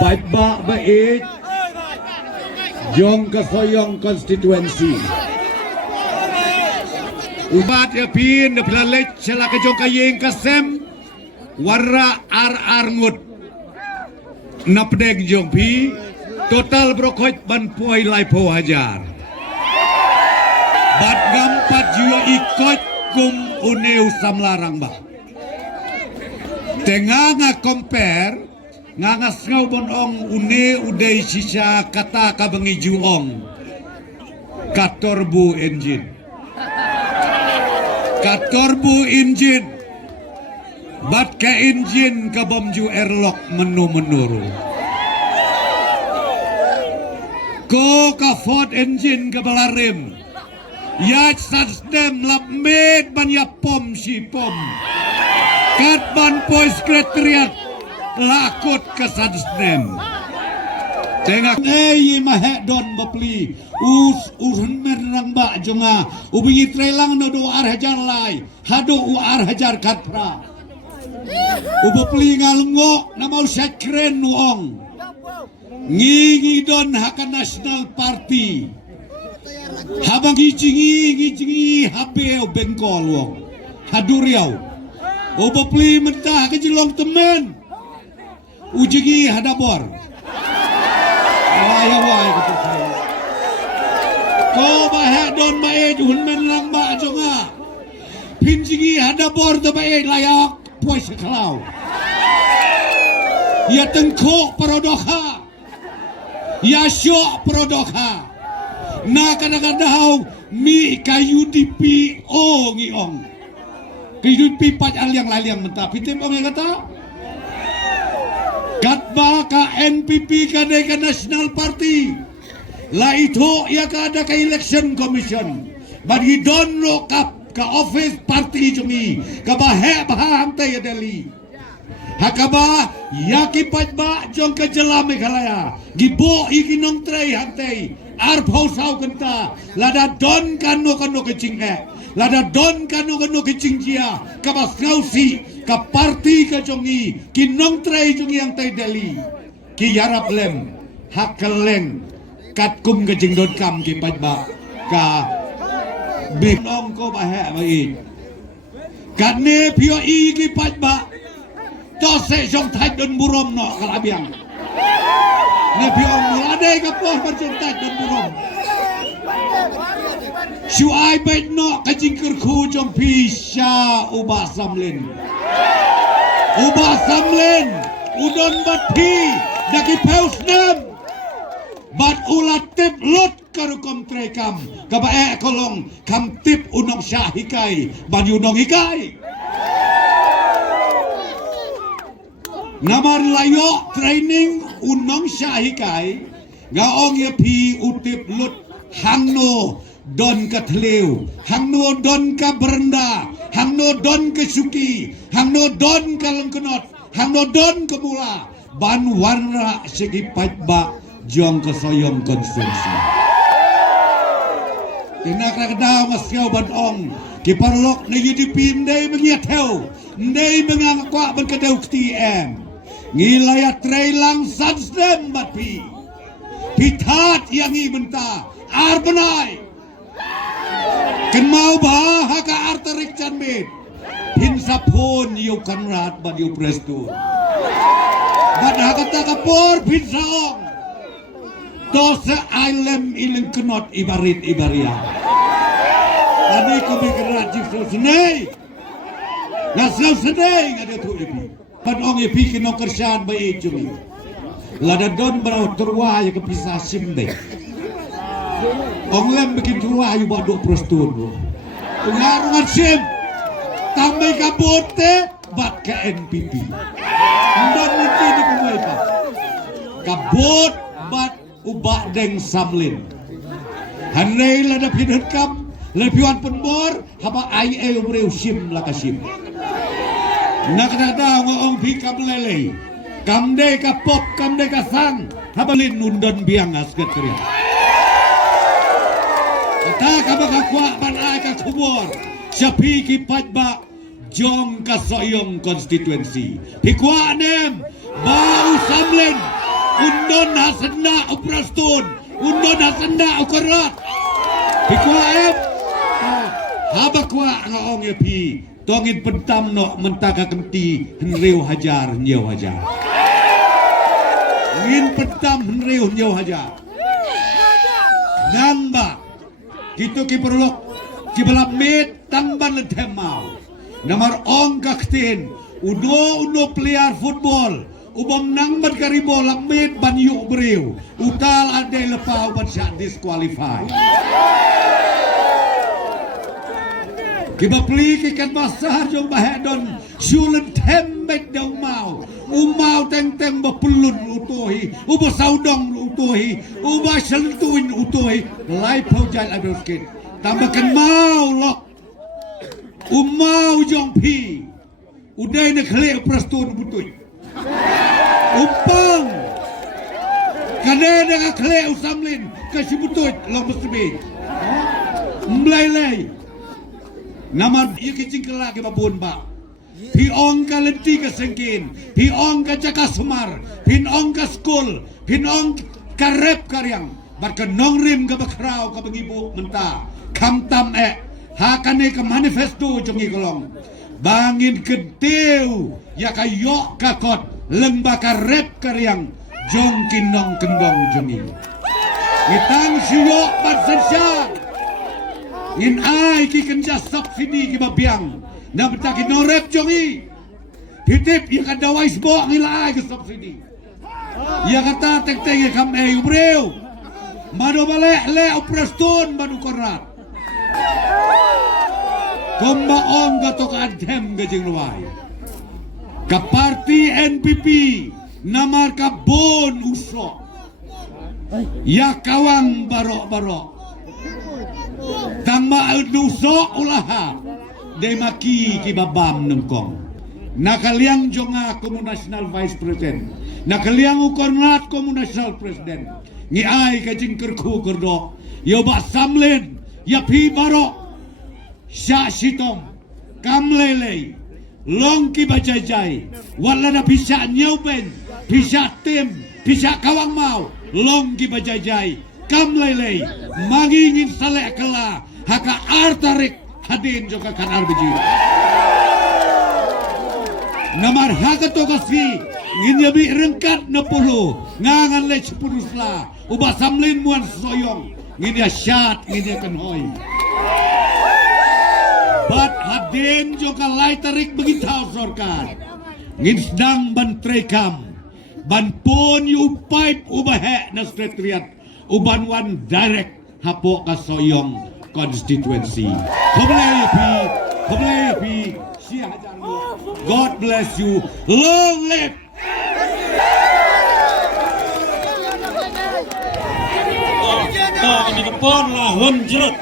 Paiba Bait Jong Kasoyong Constituency Ubat ya pin de plalet chala ke jong kayeng kasem warra ar ngut napdeg jong pi total brokhoit ban poi lai po hajar bat gampat jua ikot kum uneu samlarang ba tengah nga compare nga sngau bon ong une udai sisa kata kabangi juong katorbu engine katorbu engine bat ka engine ka bomju airlock menuru ko ka Ford engine ka balarim ya sadsdem lap med ban ya pom si pom kat ban poi sekretariat lakot ka sadsdem tengah mahe don bapli urun merang ba jonga ubingi trelang no do ar hajar lai hado u ar hajar katra ubapli ngalungo na mau sakren nuong ngingi don haka National Party habang ngicing habeo bengkol wong haduriau ubapli mentah ke jelong temen ujigi hadabor wai ko bahe don bae juhun men lang ba jonga pinjigi hadabor to bae layak poi seklau ya tengko perodoha ya syok perodoha na kadang-kadang mi kayu di PO ngiong kayu di pat aliang laliang mentah pitem ong kata katba ka NPP ka National Party la itu ya ka ada ka election commission bagi don lo ka office party jungi ka bahe bahang te Delhi hakaba ya ki pajba jong ka jela Meghalaya gibo ikinong tray hantay ar phosau kenta lada don kano ke cinghe lada don kano ke cingjia ka basngausi ka parti ka jongi kinong tray jongi yang tay Delhi ki yarap lem hakeleng katkum ka jingdon kam ki pajba ka binong ko bahe bai katne pio i ki pajba to se jong thai don burom no kalabiang ne pio mulade ka poh berjong thai don burom Shuai bait no ka jingkur khu jong pisha uba samlen udon bat pi daki peus nem bat ulat tip lut karu kom trekam kabae kolong kam tip unong syahikai ban unong hikai namar layo training unong syahikai ngaong ya pi utip lut hangno don ka thleu hangno don ka berenda hangno don ka suki hangno don ka lengkenot hangno don ka mula ban warna segi pajba jong Kasoyong Constituency tinak rakda masyau ban ong ki parlok na UDP ndai mengiat heu ndai mengangkwa ban kadau TM ngilaya trailang sadsdem batpi pitat yang ibenta arbenai kenmau bah haka arterik canbit pinsapon yu kanrat ban yu prestu ban haka takapor pinsaong dosa ailem iling kenot ibarit ibaria tadi kami kerat jifro senai ngasau senai ngada tu epi ban ong epi kino kerjaan baik cumi lada don berau terwa ya kepisah simbe ong lem bikin terwa yu baduk prostun pengarungan sim tambah kabote bat ke NPP dan mungkin di kumai pak kabot bat ubah deng samlin hanai lada pinut kam lepiwan penbor haba ai umreu sim lakasim nak nada ngong pikam lele kamde ka pop kamde ka sang habalin nundon biangas getri kata kabaka kwa banai ka kubor sapi ki pajba jong Kasoyong Constituency pikwa nem bau samlin undon hasenda uprastun, undon hasenda ukarat. Pikwa habakwa ngaong epi, tongin pentam no mentaka kenti henreu hajar nyeu hajar. Ngin pentam henreu nyeu hajar. Namba gitu kiperlok kibalap met tangban letem mau. Namar ong kaktin uno player football ubam nang ban karibo lamit ban yu breu utal ade lepau ban syak disqualify. Kiba pli kikan basah jong bahedon sulen tembek dong mau umau teng bapelun utohi uba saudong utohi uba sentuin utohi lai pojai adoskin tambahkan mau lok umau jong pi udai nak khlek prastun butui upang kane dengan khlek usamlin kasi butui long mesti mlai nama ia kicing kelak ke babun ba pi ong ka lenti ka sengkin pi ong ka caka semar pi ong ka skul pi ong ka rep karyang bat ka nong rim ka bakrau ka pengibu menta kam tam hakane ka manifesto jong ikolong bangin kedeu ya ka yok ka kot lembah ka rep karyang jong kinong kendong jongi ngitang siyok bat sensyang in ai ki kenja subsidi ki babiang na betaki no rep jongi hitip ya kada wais bo ngila ai ke subsidi ya kata tek-tek kam ubreu mado balik le oprastun madu korat komba ong gato ka adhem gajing luai ka parti NPP namar ka bon usok ya kawang barok-barok tama nusok ulaha de maki kibabam nengkong nakaliang jonga komu national vice president nakaliang ukornat komu national president ngi ai kajing kerku kerdo yo ba samlen ya pi barok sya sitom kamlele long ki bajajai wala na bisa nyauben bisa tim bisa kawang mau long ki bajajai kamlele mangingin salek kala haka artarik hadin juga kan arbiji namar haka to kasi ngin yabi rengkat na puluh ngangan le sepurusla ubah samlin muan soyong ngin ya syat ngin ya kenhoy bat hadin juga lai tarik begitau sorkan ngin sedang ban trekam ban pun yu pipe ubah hek na sekretariat uban wan direct hapok kasoyong constituency. God bless you. Long live. Ini pon lah hunjrut.